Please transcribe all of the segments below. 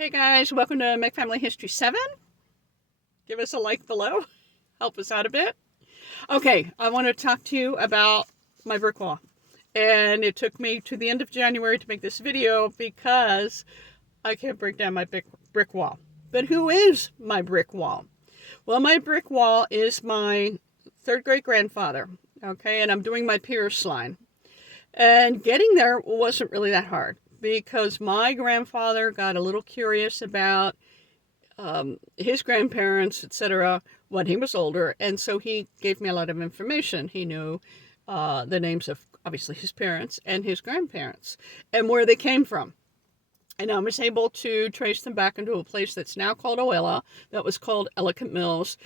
Hey guys, welcome to Make Family History 7. Give us a like below. Help us out a bit. Okay, I want to talk to you about my brick wall. And it took me to the end of January to make this video because I can't break down my brick wall. But who is my brick wall? Well, my brick wall is my third great grandfather. Okay, and I'm doing my Pearce line. And getting there wasn't really that hard, because my grandfather got a little curious about his grandparents, etc., when he was older, and so he gave me a lot of information. He knew the names of, obviously, his parents and his grandparents, and where they came from. And I was able to trace them back into a place that's now called Oella, that was called Ellicott Mills,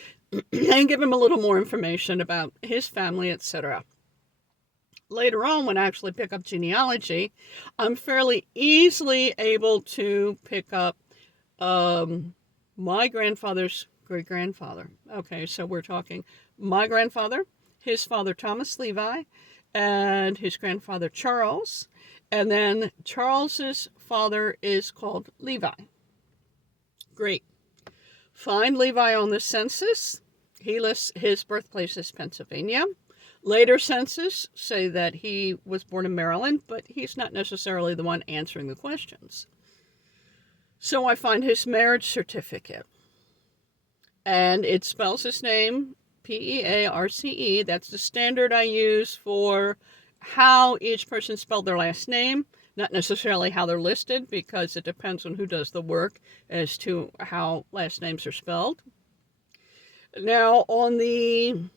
and give him a little more information about his family, etc. Later on, when I actually pick up genealogy, I'm fairly easily able to pick up my grandfather's great-grandfather. Okay, so we're talking my grandfather, his father Thomas Levi, and his grandfather Charles, and then Charles's father is called Levi. Great. Find Levi on the census. He lists his birthplace as Pennsylvania. Later census say that he was born in Maryland, but he's not necessarily the one answering the questions. So I find his marriage certificate, and it spells his name Pearce. That's the standard I use for how each person spelled their last name, not necessarily how they're listed, because it depends on who does the work as to how last names are spelled. Now, on the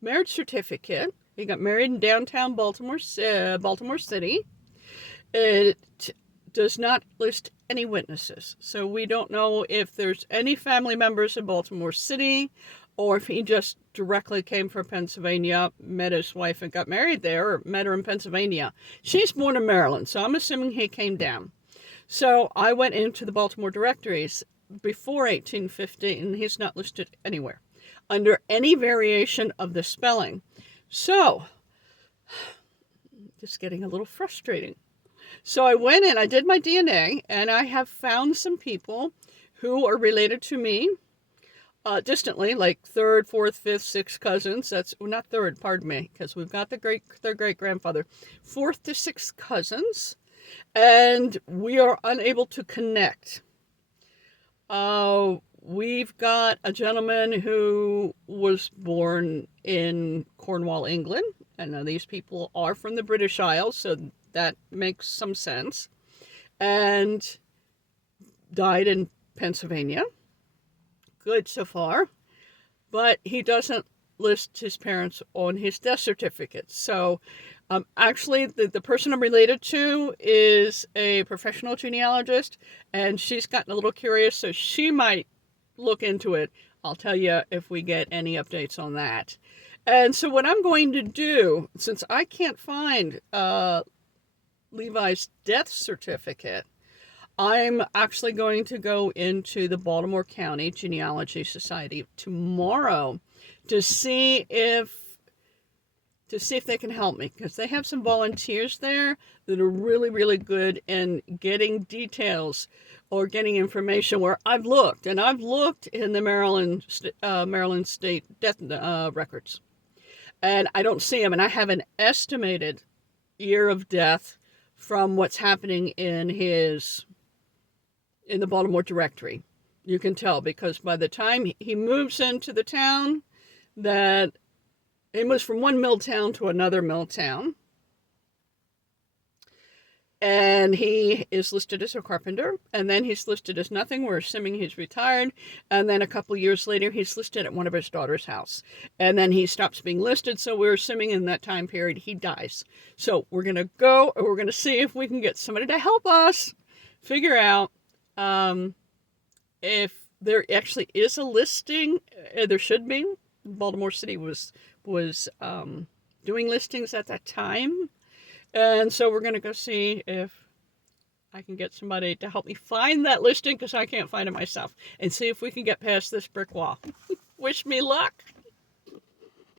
marriage certificate, he got married in downtown Baltimore City. It does not list any witnesses, so we don't know if there's any family members in Baltimore City, or if he just directly came from Pennsylvania, met his wife and got married there, or met her in Pennsylvania. She's born in Maryland, so I'm assuming he came down. So I went into the Baltimore directories before 1815. He's not listed anywhere under any variation of the spelling. So, just getting a little frustrating. So I went in, I did my DNA, and I have found some people who are related to me distantly, like third, fourth, fifth, sixth cousins. That's not third, pardon me, because we've got the third great grandfather. Fourth to sixth cousins, and we are unable to connect. We've got a gentleman who was born in Cornwall, England. And now these people are from the British Isles, so that makes some sense. And died in Pennsylvania. Good so far. But he doesn't list his parents on his death certificate. So actually, the person I'm related to is a professional genealogist, and she's gotten a little curious, so she might look into it. I'll tell you if we get any updates on that. And so what I'm going to do, since I can't find Levi's death certificate, I'm actually going to go into the Baltimore County Genealogy Society tomorrow to see if they can help me, because they have some volunteers there that are really, really good in getting details or getting information where I've looked. And I've looked in the Maryland state death records, and I don't see them. And I have an estimated year of death from what's happening in the Baltimore directory. You can tell, because by the time he moves into the town, that he moves from one mill town to another mill town. And he is listed as a carpenter, and then he's listed as nothing. We're assuming he's retired. And then a couple years later, he's listed at one of his daughter's house. And then he stops being listed, so we're assuming in that time period he dies. So we're going to go, and we're going to see if we can get somebody to help us figure out if there actually is a listing. There should be. Baltimore City was doing listings at that time. And so we're going to go see if I can get somebody to help me find that listing, because I can't find it myself, and see if we can get past this brick wall. Wish me luck.